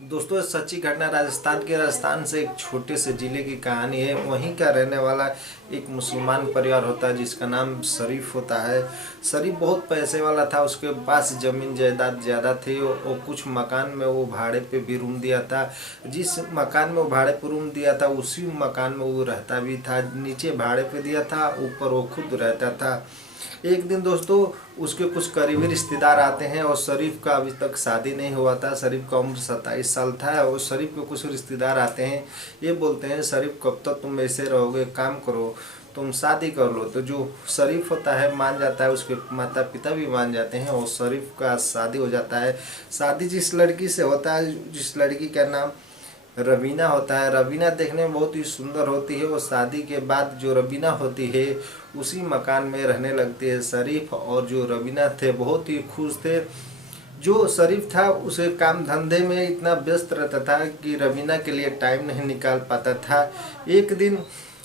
दोस्तों, सच्ची घटना राजस्थान से एक छोटे से जिले की कहानी है। वहीं का रहने वाला एक मुसलमान परिवार होता है जिसका नाम शरीफ होता है। शरीफ बहुत पैसे वाला था, उसके पास जमीन जायदाद ज़्यादा थी और कुछ मकान में वो भाड़े पे भी रूम दिया था। जिस मकान में वो भाड़े पे रूम दिया था उसी मकान में वो रहता भी था। नीचे भाड़े पे दिया था, ऊपर वो खुद रहता था। एक दिन दोस्तों, उसके कुछ करीबी रिश्तेदार आते हैं और शरीफ का अभी तक शादी नहीं हुआ था। शरीफ का उम्र 27 साल था और शरीफ के कुछ रिश्तेदार आते हैं। ये बोलते हैं, शरीफ कब तक तुम ऐसे रहोगे, काम करो, तुम शादी कर लो। तो जो शरीफ होता है मान जाता है, उसके माता पिता भी मान जाते हैं और शरीफ का शादी हो जाता है। शादी जिस लड़की से होता है, जिस लड़की का नाम रवीना होता है। रवीना देखने में बहुत ही सुंदर होती है और शादी के बाद जो रवीना होती है उसी मकान में रहने लगती है शरीफ। और जो रवीना थे बहुत ही खुश थे। जो शरीफ था उसे काम धंधे में इतना व्यस्त रहता था कि रवीना के लिए टाइम नहीं निकाल पाता था। एक दिन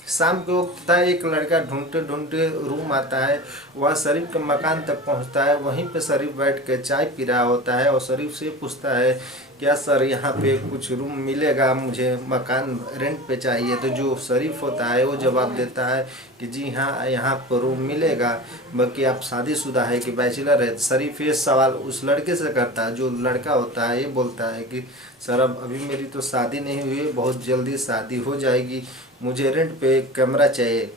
शाम के वक्त था, एक लड़का ढूंढते ढूंढते रूम आता है। वह शरीफ के मकान तक पहुंचता है। वहीं पे शरीफ बैठ के चाय पी रहा होता है और शरीफ से पूछता है, क्या सर यहाँ पे कुछ रूम मिलेगा, मुझे मकान रेंट पे चाहिए। तो जो शरीफ होता है वो जवाब देता है कि जी हाँ, यहाँ पर रूम मिलेगा, बल्कि आप शादीशुदा है कि बैचलर है। शरीफ ये सवाल उस लड़के से करता है। जो लड़का होता है ये बोलता है कि सर अब अभी मेरी तो शादी नहीं हुई है, बहुत जल्दी शादी हो जाएगी, मुझे रेंट पे एक कमरा चाहिए।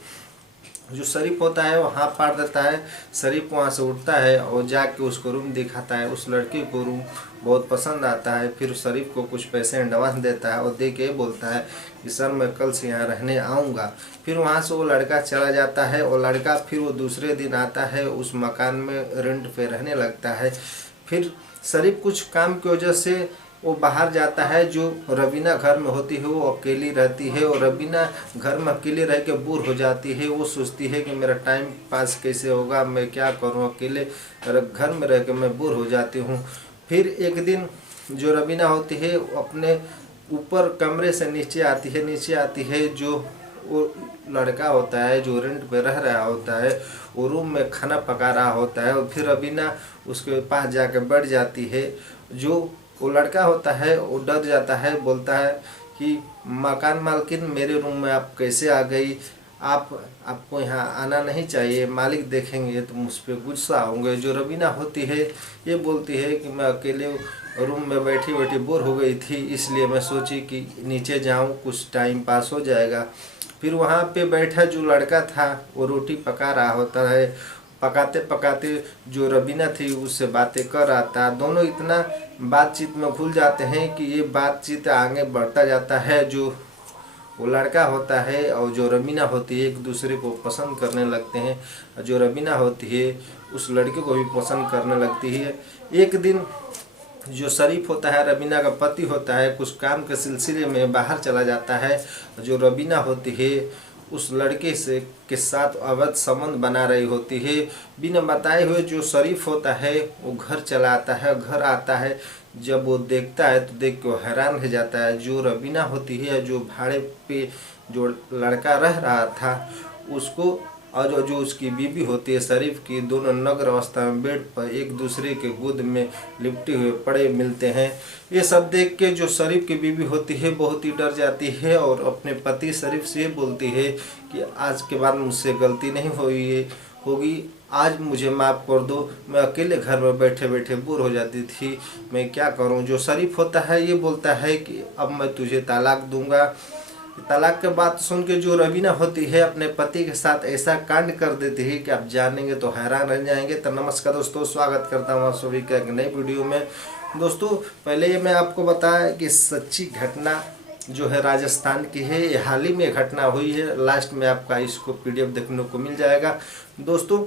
जो शरीफ होता है वो हाँ पार देता है। शरीफ वहाँ से उठता है और जाके उसको रूम दिखाता है। उस लड़की को रूम बहुत पसंद आता है। फिर शरीफ को कुछ पैसे एडवांस देता है और दे के बोलता है कि सर मैं कल से यहाँ रहने आऊँगा। फिर वहाँ से वो लड़का चला जाता है और लड़का फिर वो दूसरे दिन आता है, उस मकान में रेंट पे रहने लगता है। फिर शरीफ कुछ काम की वजह से वो बाहर जाता है। जो रवीना घर में होती है वो अकेली रहती है और रवीना घर में अकेले रह के बोर हो जाती है। वो सोचती है कि मेरा टाइम पास कैसे होगा, मैं क्या करूं, अकेले घर में रह के मैं बोर हो जाती हूं। फिर एक दिन जो रवीना होती है वो अपने ऊपर कमरे से नीचे आती है। जो वो लड़का होता है जो रेंट पे रह रहा होता है वो रूम में खाना पका रहा होता है और फिर रवीना उसके पास जाकर बैठ जाती है। जो वो लड़का होता है वो डर जाता है, बोलता है कि मकान मालकिन मेरे रूम में आप कैसे आ गई, आपको यहाँ आना नहीं चाहिए, मालिक देखेंगे तो मुझ पर गुस्सा होंगे। जो रवीना होती है ये बोलती है कि मैं अकेले रूम में बैठी बैठी बोर हो गई थी, इसलिए मैं सोची कि नीचे जाऊँ, कुछ टाइम पास हो जाएगा। फिर वहाँ पे बैठा जो लड़का था वो रोटी पका रहा होता है। पकाते पकाते जो रवीना थी उससे बातें कर रहा था। दोनों इतना बातचीत में घुल जाते हैं कि ये बातचीत आगे बढ़ता जाता है। जो वो लड़का होता है और जो रवीना होती है एक दूसरे को पसंद करने लगते हैं। जो रवीना होती है उस लड़के को भी पसंद करने लगती है। एक दिन जो शरीफ होता है, रवीना का पति होता है, कुछ काम के सिलसिले में बाहर चला जाता है। जो रवीना होती है उस लड़के से के साथ अवैध संबंध बना रही होती है। बिना बताए हुए जो शरीफ होता है वो घर चला आता है। घर आता है, जब वो देखता है तो देख के वो हैरान रह जाता है। जो रवीना होती है, जो भाड़े पे जो लड़का रह रहा था उसको, और जो उसकी बीबी होती है शरीफ की, दोनों नग्न अवस्था में बेड पर एक दूसरे के गोद में लिपटे हुए पड़े मिलते हैं। ये सब देख के जो शरीफ की बीबी होती है बहुत ही डर जाती है और अपने पति शरीफ से बोलती है कि आज के बाद मुझसे गलती नहीं होगी, आज मुझे माफ़ कर दो, मैं अकेले घर में बैठे बैठे बोर हो जाती थी, मैं क्या करूं। जो शरीफ होता है ये बोलता है कि अब मैं तुझे तलाक दूंगा। तलाक के बात सुन के जो रवीना होती है अपने पति के साथ ऐसा कांड कर देती है कि आप जानेंगे तो हैरान रह जाएंगे। तो नमस्कार दोस्तों, स्वागत करता हूँ आप सभी का एक नई वीडियो में। दोस्तों, पहले ये मैं आपको बताया कि सच्ची घटना जो है राजस्थान की है, ये हाल ही में घटना हुई है। लास्ट में आपका इसको PDF देखने को मिल जाएगा। दोस्तों,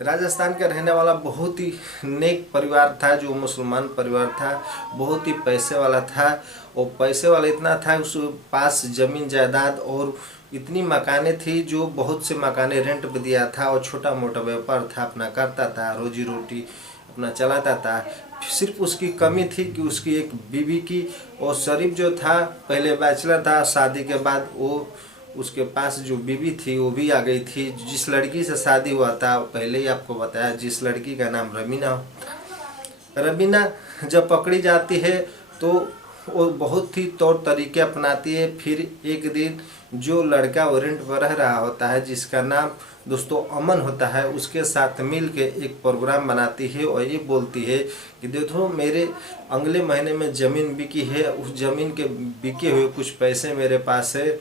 राजस्थान का रहने वाला बहुत ही नेक परिवार था, जो मुसलमान परिवार था, बहुत ही पैसे वाला था। और पैसे वाला इतना था उसके पास ज़मीन जायदाद और इतनी मकानें थी, जो बहुत से मकानें रेंट पे दिया था और छोटा मोटा व्यापार था, अपना करता था, रोजी रोटी अपना चलाता था। सिर्फ उसकी कमी थी कि उसकी एक बीवी की। और शरीफ जो था पहले बैचलर था, शादी के बाद वो उसके पास जो बीवी थी वो भी आ गई थी। जिस लड़की से शादी हुआ था पहले ही आपको बताया, जिस लड़की का नाम रवीना। रवीना जब पकड़ी जाती है तो वो बहुत ही तौर तरीके अपनाती है। फिर एक दिन जो लड़का वारंट पर रह रहा होता है, जिसका नाम दोस्तों अमन होता है, उसके साथ मिल के एक प्रोग्राम बनाती है और ये बोलती है कि देखो मेरे अगले महीने में ज़मीन बिकी है, उस ज़मीन के बिके हुए कुछ पैसे मेरे पास है,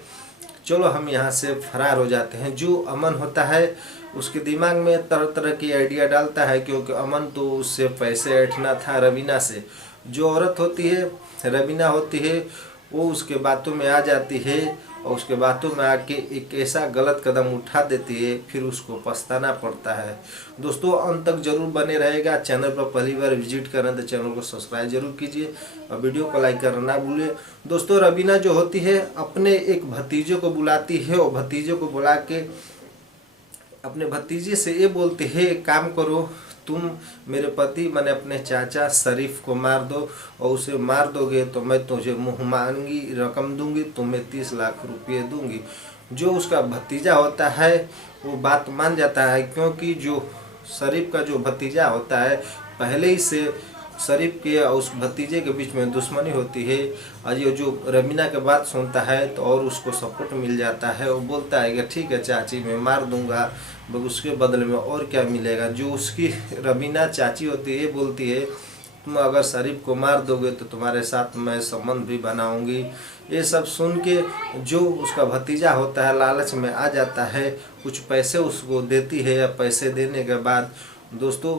चलो हम यहाँ से फरार हो जाते हैं। जो अमन होता है उसके दिमाग में तरह तरह की आइडिया डालता है, क्योंकि अमन तो उससे पैसे ऐंठना था रवीना से। जो औरत होती है रवीना होती है, वो उसके बातों में आ जाती है और उसके बातों में आके एक ऐसा गलत कदम उठा देती है, फिर उसको पछताना पड़ता है। दोस्तों अंत तक जरूर बने रहेगा। चैनल पर पहली बार विजिट करें तो चैनल को सब्सक्राइब जरूर कीजिए और वीडियो को लाइक करना ना भूलिए। दोस्तों रवीना जो होती है अपने एक भतीजे को बुलाती है और भतीजे को बुला के अपने भतीजे से ये बोलती है, एक काम करो, तुम मेरे पति मैंने अपने चाचा शरीफ को मार दो और उसे मार दोगे तो मैं तुझे मुँह मांगी रकम दूंगी, तुम्हें 30 लाख रुपये दूंगी। जो उसका भतीजा होता है वो बात मान जाता है, क्योंकि जो शरीफ का जो भतीजा होता है पहले ही से शरीफ के और उस भतीजे के बीच में दुश्मनी होती है। और ये जो रवीना के बात सुनता है तो और उसको सपोर्ट मिल जाता है। वो बोलता है कि ठीक है चाची मैं मार दूंगा, उसके बदले में और क्या मिलेगा। जो उसकी रवीना चाची होती है बोलती है तुम अगर शरीफ को मार दोगे तो तुम्हारे साथ मैं संबंध भी बनाऊंगी। ये सब सुन के जो उसका भतीजा होता है लालच में आ जाता है, कुछ पैसे उसको देती है। या पैसे देने के बाद दोस्तों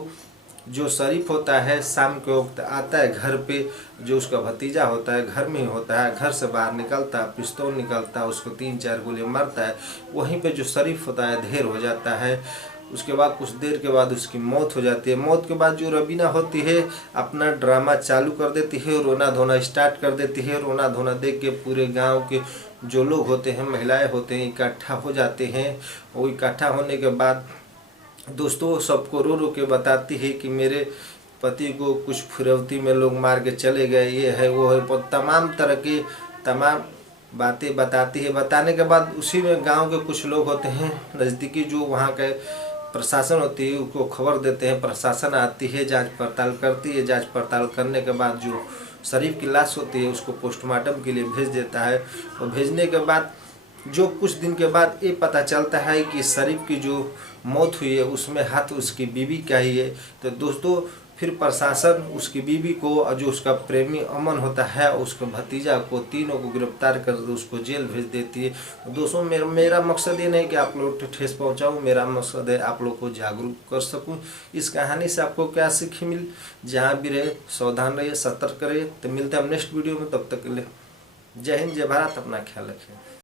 जो शरीफ होता है शाम के वक्त आता है घर पे, जो उसका भतीजा होता है घर में ही होता है, घर से बाहर निकलता है, पिस्तौल निकलता है, उसको 3-4 गोली मारता है। वहीं पे जो शरीफ होता है ढेर हो जाता है। उसके बाद कुछ देर के बाद उसकी मौत हो जाती है। मौत के बाद जो रवीना होती है अपना ड्रामा चालू कर देती है, रोना धोना स्टार्ट कर देती है। रोना धोना देख के पूरे गांव के जो लोग होते हैं, महिलाएं होते हैं, इकट्ठा हो जाते हैं। वो इकट्ठा होने के बाद दोस्तों सबको रो रो के बताती है कि मेरे पति को कुछ फिरौती में लोग मार के चले गए, ये है वो है, तमाम तरह की तमाम बातें बताती है। बताने के बाद उसी में गांव के कुछ लोग होते हैं नज़दीकी, जो वहाँ के प्रशासन होती है उसको खबर देते हैं। प्रशासन आती है, जांच पड़ताल करती है। जांच पड़ताल करने के बाद जो शरीफ की लाश होती है उसको पोस्टमार्टम के लिए भेज देता है। और भेजने के बाद जो कुछ दिन के बाद ये पता चलता है कि शरीफ की जो मौत हुई है उसमें हाथ उसकी बीवी का ही है। तो दोस्तों फिर प्रशासन उसकी बीवी को और जो उसका प्रेमी अमन होता है उसके भतीजा को, तीनों को गिरफ्तार कर उसको जेल भेज देती है। तो दोस्तों मेरा मकसद ये नहीं कि आप लोग ठेस पहुंचाऊं, मेरा मकसद है आप लोग को जागरूक कर सकूं। इस कहानी से आपको क्या सीख मिली, जहाँ भी रहे सावधान रहिए, सतर्क रहिए। तो मिलते हैं हम नेक्स्ट वीडियो में, तब तक के लिए जय हिंद जय भारत, अपना ख्याल रखें।